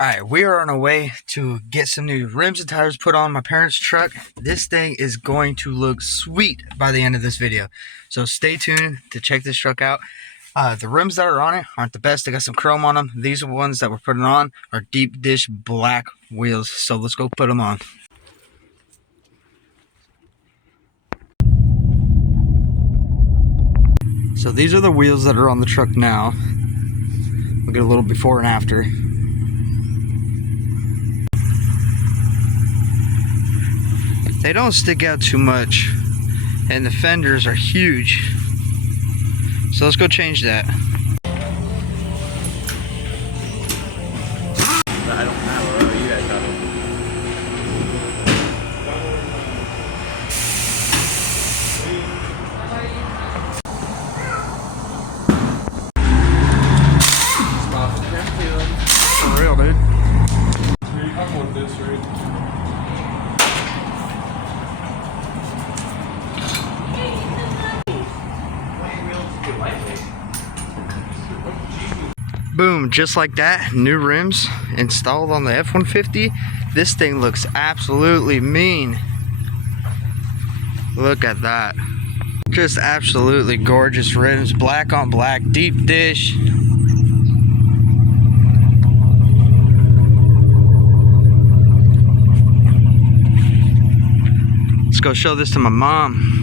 Alright, we are on our way to get some new rims and tires put on my parents' truck. This thing is going to look sweet by the end of this video. So stay tuned to check this truck out. The rims that are on it aren't the best. They got some chrome on them. These are the ones that we're putting on are deep dish black wheels. So let's go put them on. So these are the wheels that are on the truck now. We'll get a little before and after. They don't stick out too much, and the fenders are huge. So let's go change that. I don't know, you guys have it. For real, dude. You come with this, right? Boom, just like that, new rims installed on the F-150. This thing looks absolutely mean. Look at that. Just absolutely gorgeous rims, black on black, deep dish. Let's go show this to my mom.